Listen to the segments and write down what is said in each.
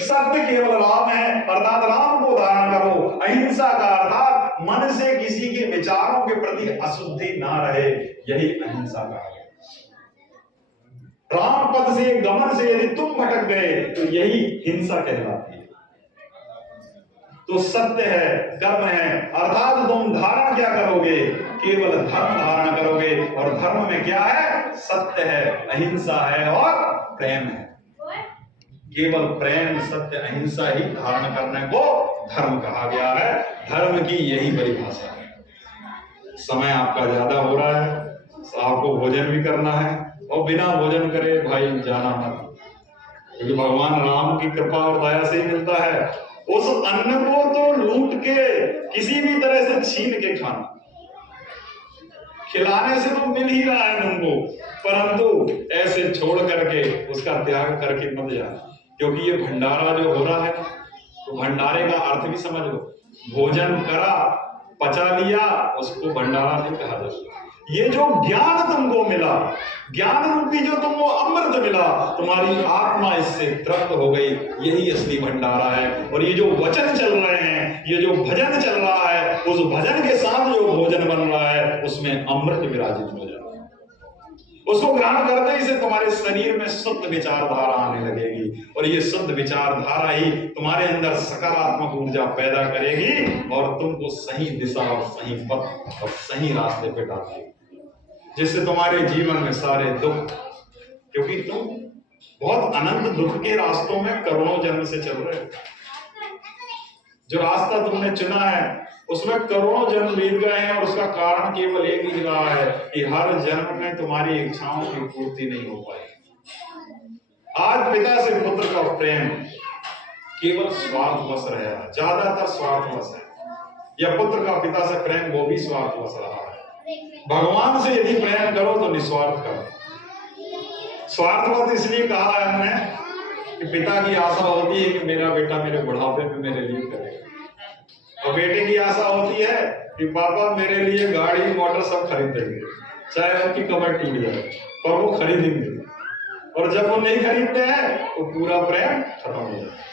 सत्य केवल राम है, अर्थात राम को धारण करो। अहिंसा का अर्थात मन से किसी के विचारों के प्रति अशुद्धि ना रहे, यही अहिंसा का है। राम पद से गमन से यदि तुम भटक गए तो यही हिंसा कहलाती है। तो सत्य है, कर्म है, अर्थात तुम धारण क्या करोगे? केवल धर्म धारण करोगे। और धर्म में क्या है? सत्य है, अहिंसा है और प्रेम है। केवल प्रेम, सत्य, अहिंसा ही धारण करने को धर्म कहा गया है। धर्म की यही परिभाषा है। समय आपका ज्यादा हो रहा है, आपको भोजन भी करना है, और बिना भोजन करे भाई जाना मत, क्योंकि भगवान राम की कृपा और दया से ही मिलता है। उस अन्न को तो लूट के किसी भी तरह से छीन के खाना, खिलाने से तो मिल ही रहा है तुमको, परंतु ऐसे छोड़ करके उसका त्याग करके मत जाना, क्योंकि ये भंडारा जो हो रहा है, तो भंडारे का अर्थ भी समझ लो। भोजन करा, पचा लिया, उसको भंडारा नहीं कहा जाता। ये जो ज्ञान तुमको मिला, ज्ञान रूपी जो तुमको अमृत मिला, तुम्हारी आत्मा इससे तृप्त हो गई, यही असली भंडारा है। और ये जो वचन चल रहे हैं, ये जो भजन चल रहा है, उस भजन के साथ जो भोजन बन रहा है, उसमें अमृत विराजित हो जाता है। उसको ग्रहण करते ही से तुम्हारे शरीर में शुद्ध विचारधारा आने लगेगी, और ये शुद्ध विचारधारा ही तुम्हारे अंदर सकारात्मक ऊर्जा पैदा करेगी और तुमको सही दिशा और सही पथ और सही रास्ते पे डालेगी, जिससे तुम्हारे जीवन में सारे दुख, क्योंकि तुम बहुत अनंत दुख के रास्तों में करोड़ों जन्म से चल रहे हो। जो रास्ता तुमने चुना है उसमें करोड़ों जन्म बीत गए हैं, और उसका कारण केवल एक ही रहा है कि हर जन्म में तुम्हारी इच्छाओं की पूर्ति नहीं हो पाई। आज पिता से पुत्र का प्रेम केवल स्वार्थवश रहा है, ज्यादातर स्वार्थवश है, या पुत्र का पिता से प्रेम वो भी स्वार्थवश रहा है। भगवान से यदि प्रेम करो तो निस्वार्थ करो। स्वार्थवश इसलिए कहा है हमने कि पिता की आशा होती है कि मेरा बेटा मेरे बुढ़ापे में मेरे लिए करे, और बेटे की आशा होती है कि पापा मेरे लिए गाड़ी मोटर सब खरीद देंगे, चाहे उनकी कमर टूट जाए, पर वो खरीदेंगे। और जब वो नहीं खरीदते हैं तो पूरा प्रेम खत्म हो जाता है।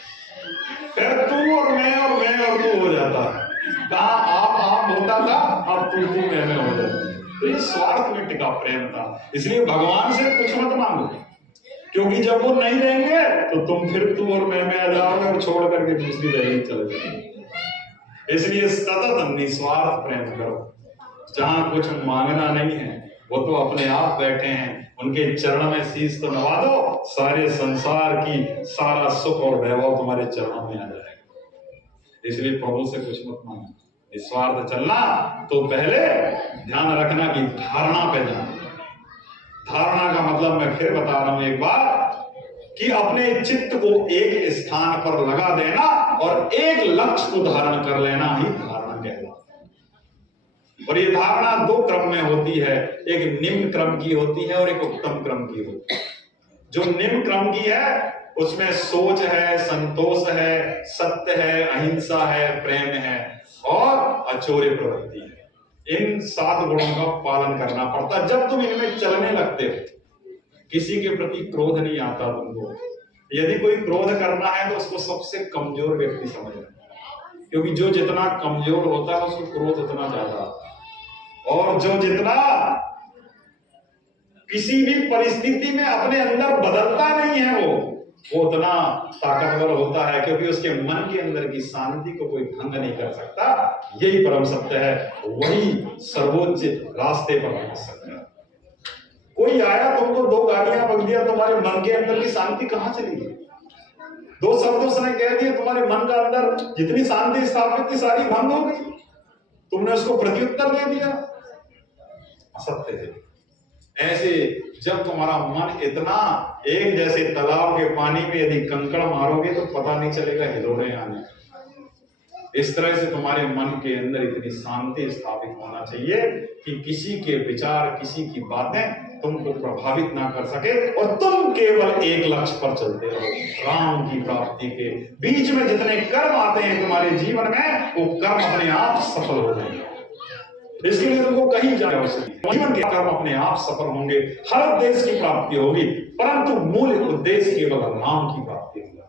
फिर तू और मैं और तू हो जाता है। कहाँ आप होता था, अब तू मैं हो जाता है। तो ये स्वार्थ में टिका प्रेम था। इसलिए भगवान से कुछ मत मांगो, क्योंकि जब वो नहीं देंगे तो तुम फिर तू और मैं आ जाओगे और छोड़ करके दूसरी जगह चले जाओगे। इसलिए सतत निस्वार्थ प्रेम करो। जहां कुछ मांगना नहीं है, वो तो अपने आप बैठे हैं, उनके चरण में शीश तो नवा दो, सारे संसार की सारा सुख और वैभव तुम्हारे चरणों में आ जाएगा। इसलिए प्रभु से कुछ मत मांगो, निस्वार्थ चलना। तो पहले ध्यान रखना कि धारणा पे जाना। धारणा का मतलब मैं फिर बता रहा हूं एक बार, कि अपने चित्त को एक स्थान पर लगा देना और एक लक्ष्य को धारण कर लेना ही धारणा कहलाता है। और ये धारणा दो क्रम में होती है, एक निम्न क्रम की होती है और एक उत्तम क्रम की होती है। जो निम्न क्रम की है उसमें सोच है, संतोष है, सत्य है, अहिंसा है, प्रेम है और अचोर्य प्रवृत्ति है। इन 7 गुणों का पालन करना पड़ता है। जब तुम इनमें चलने लगते हो, किसी के प्रति क्रोध नहीं आता तुमको। यदि कोई क्रोध करना है तो उसको सबसे कमजोर व्यक्ति समझना, क्योंकि जो जितना कमजोर होता है उसको क्रोध उतना ज्यादा आता है। और जो जितना किसी भी परिस्थिति में अपने अंदर बदलता नहीं है, वो उतना ताकतवर होता है, क्योंकि उसके मन के अंदर की शांति को कोई भंग नहीं कर सकता। यही परम सत्य है, वही सर्वोच्च रास्ते पर पहुंच सकता है। कोई आया, तुमको 2 गालियां बक दिया, तुम्हारे मन के अंदर की शांति कहां चली गई? 2 शब्द उसने कह दिए, तुम्हारे मन का अंदर जितनी शांति स्थापित थी सारी भंग हो गई। तुमने उसको प्रत्युत्तर दे दिया, असत्य है। ऐसे जब तुम्हारा मन इतना, एक जैसे तालाब के पानी में यदि कंकड़ मारोगे तो पता नहीं चलेगा हिलोरे आने। इस तरह से तुम्हारे मन के अंदर इतनी शांति स्थापित होना चाहिए कि किसी के विचार, किसी की बातें तुमको प्रभावित ना कर सके, और तुम केवल एक लक्ष्य पर चलते रहो, राम की प्राप्ति के। बीच में जितने कर्म आते हैं तुम्हारे जीवन में, वो कर्म अपने आप सफल हो जाएंगे। इसके लिए तुमको कहीं जाए जीवन के कर्म अपने आप सफल होंगे, हर उद्देश्य की प्राप्ति होगी, परंतु मूल उद्देश्य केवल राम की प्राप्ति होगा।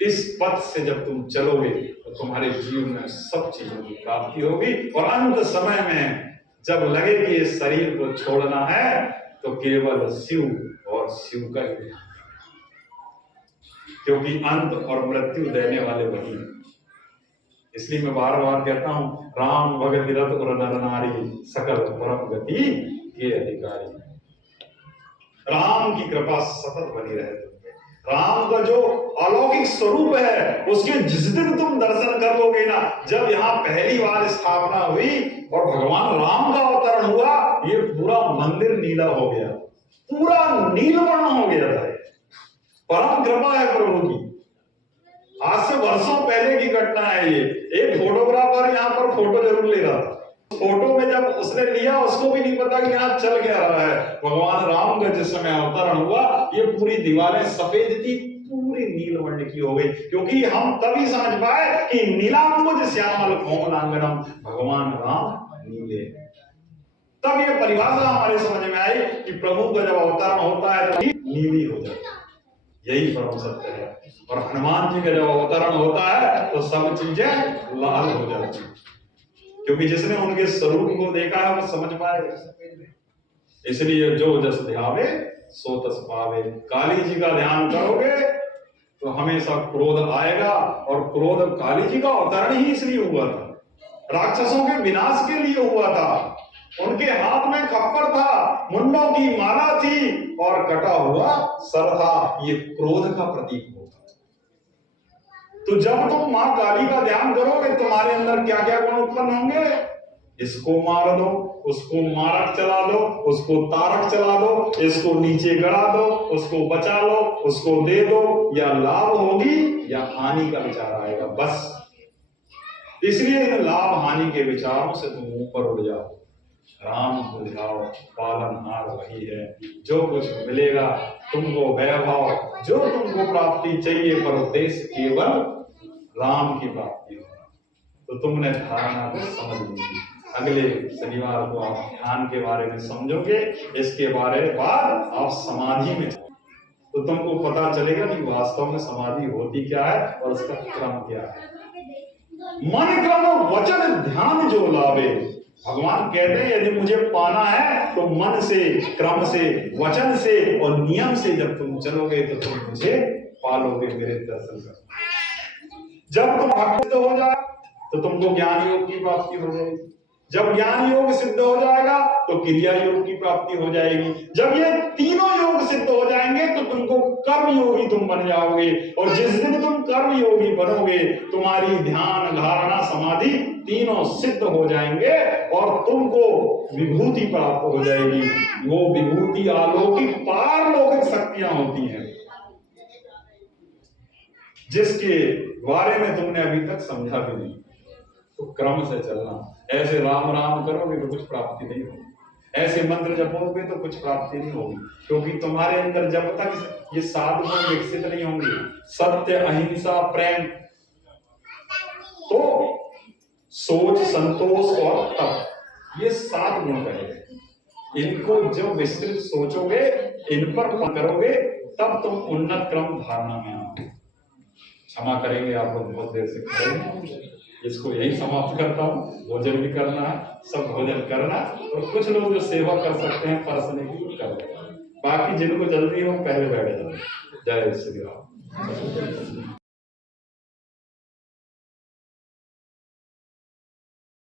इस पथ से जब तुम चलोगे तो तुम्हारे जीवन में सब चीजों की प्राप्ति होगी। और अंत समय में जब लगे कि इस शरीर को छोड़ना है तो केवल शिव और शिव का ही, क्योंकि अंत और मृत्यु देने वाले वही। इसलिए मैं बार बार कहता हूं, राम भगति रथ और नर नारी सकल परम गति के अधिकारी। राम की कृपा सतत बनी रहे तुम पे। राम का जो अलौकिक स्वरूप है उसके जिस दिन तुम दर्शन कर लोगे ना, जब यहाँ पहली बार स्थापना हुई और भगवान राम का अवतरण हुआ, ये पूरा मंदिर नीला हो गया, पूरा नीलवर्ण हो गया था। परम कृपा है प्रभु की। आज से वर्षों पहले की घटना है ये। एक फोटोग्राफर यहाँ पर फोटो जरूर ले रहा था। फोटो में जब उसने लिया, उसको भी नहीं पता कि यहाँ चल क्या रहा है। भगवान राम का जिस समय अवतरण हुआ, ये पूरी दीवारें सफेद थी, पूरी नीलवर्ण की हो गई, क्योंकि हम तभी समझ पाए कि नीलांबुज श्यामल कोमलांगनम, भगवान राम नीले। तब ये परिभाषा हमारे समझ में आई कि प्रभु का जब अवतरण होता है तो नीली हो जाती है। यही परम सत्य है। और हनुमान जी का जब अवतरण होता है तो सब चीजें लाल हो जाती है, क्योंकि जिसने उनके स्वरूप को देखा है वो समझ पाएगा। इसलिए जो जस ध्यावे सो तस पावे। काली जी का ध्यान करोगे तो हमेशा क्रोध आएगा, और क्रोध काली जी का अवतरण ही इसलिए हुआ था, राक्षसों के विनाश के लिए हुआ था। उनके हाथ में खप्पर था, मुंडों की माला थी और कटा हुआ सर था, ये क्रोध का प्रतीक होगा। तो जब तुम मां काली का ध्यान करोगे, तुम्हारे अंदर क्या क्या गुण उत्पन्न होंगे? इसको मार दो, उसको मारक चला दो, उसको तारक चला दो, इसको नीचे गड़ा दो, उसको बचा लो, उसको दे दो, या लाभ होगी या हानि का विचार आएगा। बस इसलिए इन लाभ हानि के विचारों से तुम ऊपर उठ जाओ। राम को ध्याओ, पालनहार वही है। जो कुछ मिलेगा तुमको वैभव, जो तुमको प्राप्ति चाहिए, पर उद्देश्य केवल राम की प्राप्ति होगा। तो तुमने धारणा को समझ ली। अगले शनिवार को आप ध्यान के बारे में समझोगे, इसके बारे बाद आप समाधि में, तो तुमको पता चलेगा कि वास्तव में समाधि होती क्या है और उसका क्रम क्या है। मन क्रम वचन ध्यान जो लावे, भगवान कहते हैं यदि मुझे पाना है तो मन से, क्रम से, वचन से और नियम से जब तुम चलोगे तो तुम मुझे पालोगे, मेरे दर्शन करोगे। जब तुम भक्त हो जाए तो तुमको ज्ञान योग की प्राप्ति हो जाएगी। जब ज्ञान योग सिद्ध हो जाएगा तो क्रिया योग की प्राप्ति हो जाएगी। जब ये तीनों योग सिद्ध हो जाएंगे तो तुमको कर्म योगी तुम बन जाओगे। और जिस दिन तुम कर्म योगी बनोगे, तुम्हारी ध्यान, धारणा, समाधि तीनों सिद्ध हो जाएंगे और तुमको विभूति प्राप्त हो जाएगी। वो विभूति अलौकिक पारलौकिक शक्तियां होती हैं, जिसके बारे में तुमने अभी तक समझा भी नहीं। तो क्रम से चलना। ऐसे राम राम करोगे तो कुछ प्राप्ति नहीं होगी, ऐसे मंत्र जपोगे तो कुछ प्राप्ति नहीं होगी, क्योंकि तुम्हारे अंदर जब तक ये 7 गुण विकसित नहीं होंगे, सत्य, अहिंसा, प्रेम, तो सोच, संतोष और तप, ये 7 गुण कहे। इनको जब विस्तृत सोचोगे, इन पर करोगे, तब तुम उन्नत क्रम धारणा में आओगे। क्षमा करेंगे आप लोग, बहुत देर से खड़े हैं। इसको यही समाप्त करता हूँ। भोजन भी करना है, सब भोजन करना, और कुछ लोग जो सेवा कर सकते हैं परसने की कर, बाकी जिनको जल्दी हो पहले बैठ जाओ। जय श्री राम।